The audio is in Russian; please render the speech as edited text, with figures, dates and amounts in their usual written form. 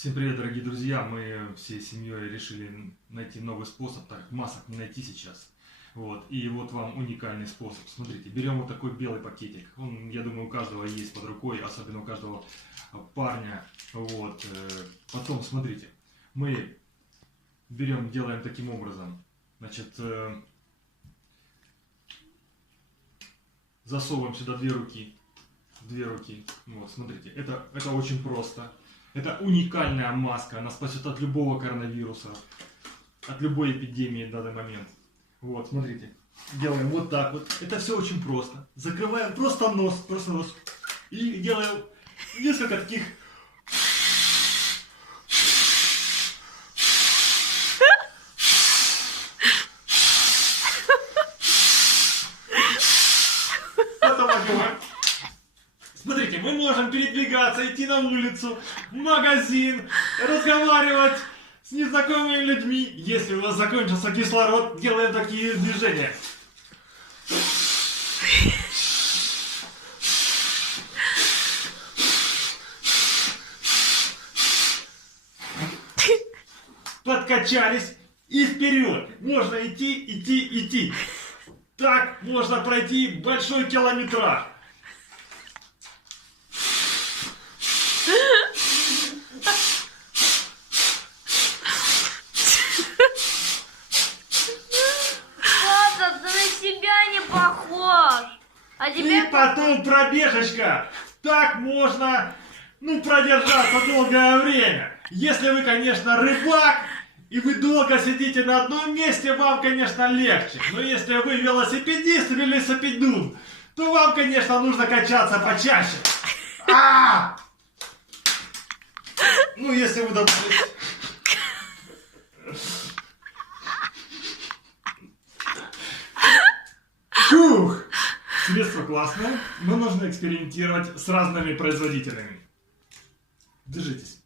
Всем привет, дорогие друзья! Мы всей семьей решили найти новый способ, так как масок не найти сейчас. Вот. И вот вам уникальный способ. Смотрите, берем вот такой белый пакетик. Он, я думаю, у каждого есть под рукой, особенно у каждого парня. Вот. Потом, смотрите, мы берем, делаем таким образом. Значит, засовываем сюда две руки. Вот, смотрите, это очень просто. Это уникальная маска, она спасет от любого коронавируса, от любой эпидемии в данный момент. Вот, смотрите, делаем вот так вот. Это все очень просто. Закрываем просто нос. И делаем несколько таких. Потом одеваем. Смотрите, мы можем передвигаться, идти на улицу, в магазин, разговаривать с незнакомыми людьми. Если у вас закончился кислород, делаем такие движения. Подкачались и вперед. Можно идти. Так можно пройти большой километраж. И потом пробежечка. Так можно, продержаться долгое время. Если вы, конечно, рыбак, и вы долго сидите на одном месте, вам, конечно, легче. Но если вы велосипедист или велосипедун, то вам, конечно, нужно качаться почаще. Если вы, допустим... Фух! Средство классное, но нужно экспериментировать с разными производителями. Держитесь.